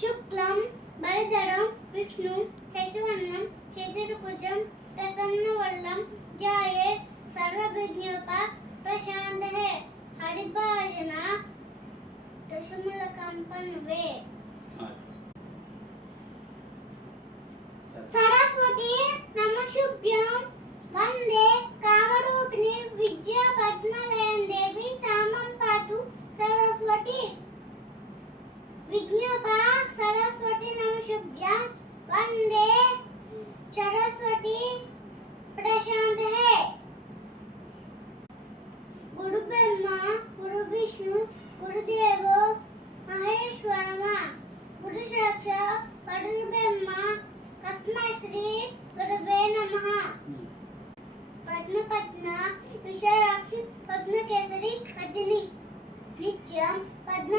शुक्लं भरधरं विष्णुं शशिवर्णं चतुर्भुजं प्रसन्नवदनं ध्याये सर्वविघ्नोपशान्तये हरिभजना दशमूलकम्पनवे सरस्वती नमः वंदे कामरूपिणी विद्या पद्मलयं देवी सामं पातु सरस्वती विज्ञापा सरस्वती नमः वंदे सरस्वती प्रशांत है गुरु ब्रह्मा गुरु विष्णु गुरुदेवो महेश्वरमा गुरु साक्षात् परब्रह्मा तस्मै श्री गुरुवे नमः पद्म विशालाक्षि पद्मकेसरी पद्मिनी नित्यं पद्म